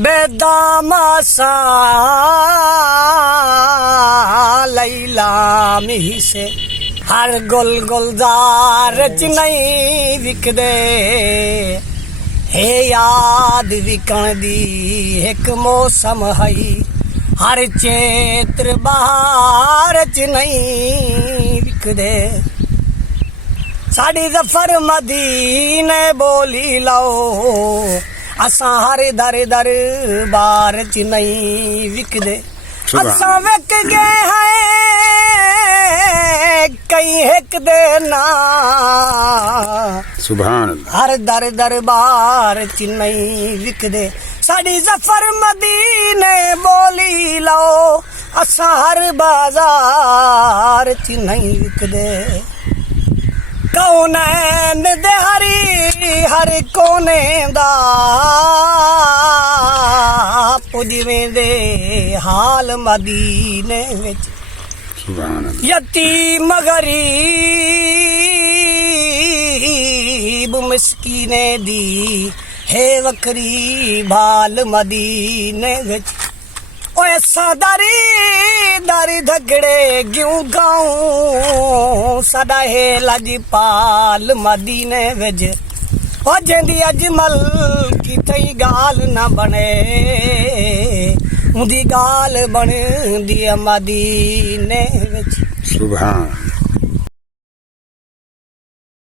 बेदामासा लैला मिही से हर गुल गुलजार च नहीं विकदे हे याद विकण दी एक मौसम हई हर चेत्र बहार च नहीं विकदे साड़ी जफर मदीने बोली लो असा हर दर दर बार च नहीं विकदे असा विक गए हैं कई एक दे ना सुभान अल्लाह हर दर दर बार च नहीं विकदे साड़ी जफर मदीने बोली लो असा हर बाजार च नहीं विकदे कौनैन दे हर कोने दा पुजवें दे हाल मदीने विच सुभान अल्लाह यतीम गरीब मिसकीने दी है वकरी भाल मदीने विच ओए सादारी दारी धगड़े क्यों गाऊं सदा है लजपाल मदीने विच ओ जेंदी अजमल की थई गाल ना बने उंदी गाल बन दी मदीने विच सुभान